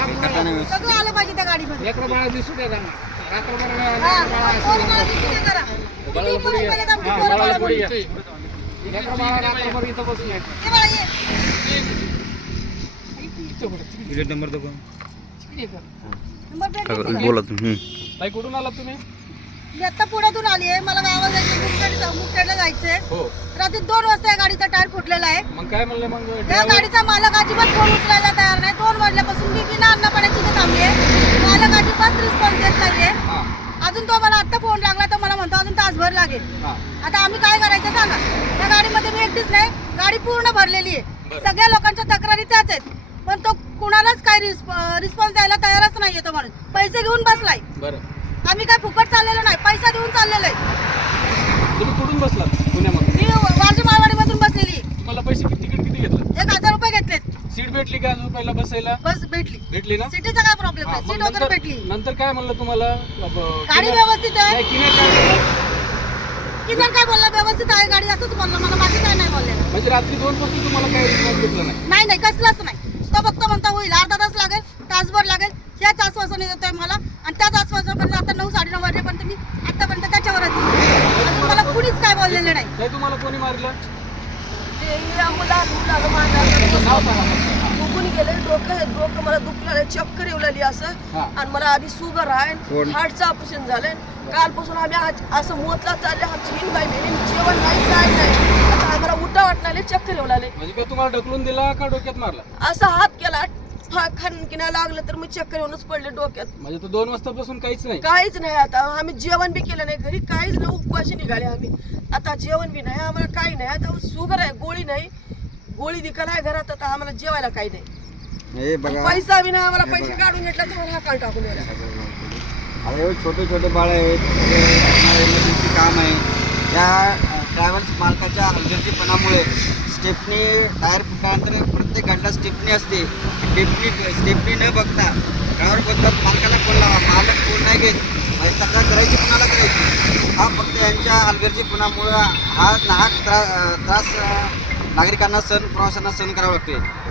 सगळं आलं पाहिजे त्या गाडीमध्ये. लेकरं बाळा दिसू द्या त्यांना. रात्रभर पोरं बाळं दिसू दे जरा. किती पोरं गेलेत आमची पोरं बाळं. लेकरं बाळा रात्रभर इथं बसले. ये बाळा, ये. नंबर दो नंबर प्लेट घेतली का? बोला तुम्ही ताई कुठून आलात तुम्ही? मी आता पुण्यातून आली आहे. मला गावाला जायचं, मुखेडला जायचंय. हो. रात्री 2 वाजता या गाडीचा टायर फुटलेला आहे. मग काय म्हणले मग? या गाडीचा मालक अजिबात फोन उचलायला तयार नाही. 2 वाजल्यापासून मी बिना अन्न पाण्याची इथे थांबली आहे. मालक अजिबात रिस्पॉन्स देत नाहीये. अजून तो मला आता फोन लागला तर मला म्हणतो अजून तासभर लागेल. आता आम्ही काय करायचं सांगा? त्या गाडीमध्ये मी एकटीच नाही, गाडी पूर्ण भरलेली आहे. सगळ्या लोकांच्या तक्रारी त्याच आहेत, पण तो कुणालाच काही रिस्पॉन्स द्यायला तयारच नाहीये. तो माणूस पैसे घेऊन बसलाय. बरं. आम्ही काय फुकट चाललेलो नाही, पैसा देऊन चाललेलो आहे. तुम्ही कुठून बसलात पुण्यामध्ये? मी वारजे माळवाडीमधून बसलेली. तुम्हाला पैसे तिकीट किती घेतलं? 1000 रुपये घेतलेत. सीट भेटली का अजून पहिला बसायला? बस भेटली ना? सिटीचा काय प्रॉब्लेम नाही, सीट वगैरे भेटली. नंतर काय म्हणलं तुम्हाला? गाडी व्यवस्थित आहे. किती किती काय बोलला? व्यवस्थित आहे गाडी असंच बोलला मला, बाकी काय नाही बोललेलं. म्हणजे रात्री 2 पासून तुम्हाला काही रिस्पॉन्स भेटला नाही? नाही कसलाच नाही. तो फक्त म्हणता होईल, अर्धा तास लागेल, तासभर लागेल, ह्याच आश्वासने देतोय मला. आणि त्याच आश्वासनापर्यंत आता 9 साडेनऊ वाजेपर्यंत मी आतापर्यंत त्याच्यावरच आहे. अजून मला कुणीच काय बोललेलं नाही. काय तुम्हाला कोणी मारलं? दुखून गेले, डोकं मला दुखलं, चक्कर येऊ लागली असं. आणि मला आधी शुगर आहे, हार्टचं ऑपरेशन झालंय. कालपासून आम्ही आज असं मोतला चालले, आमची हिंबाई नेली, जेवण नाही काय नाही. आता आम्हाला उठा वाटणारे, चक्कर येऊ लागले. म्हणजे काय तुम्हाला ढकलून दिला का डोक्यात मारला? असा हात केला, खणकिना लागलं तर मी चक्कर येऊनच पडले डोक्यात. म्हणजे तो 2 वाजतापासून काहीच नाही? काहीच नाही. आता आम्ही जेवण बी केलं नाही घरी, काहीच नाही, उपवाशी निघाले आम्ही. आता जेवण बी नाही, आम्हाला काही नाही. आता शुगर आहे, गोळी नाही, गोळी दिका नाही घरात. आता आम्हाला जेवायला काही नाही, पैसा बी नाही. आम्हाला पैसे काढून घेतला तर मला हा काळ टाकून द्यायला. अरे छोटे छोटे बाळ आहेत, इमर्जन्सी काम आहे. त्या ट्रॅव्हल्स मालकाच्या हलगर्जीपणामुळे स्टेपनी टायर फुटल्यानंतर प्रत्येक गाडीला स्टेपनी असते. स्टेपनी न बघता ड्रायव्हर बोलतात मालकाला फोन लावा, मालक फोन नाही घेत. म्हणजे तक्रार करायची कुणाला करायची? हा फक्त यांच्या हलगर्जीपणामुळं हा नाहक त्रास नागरिकांना प्रवाशांना सहन करावा लागतोय.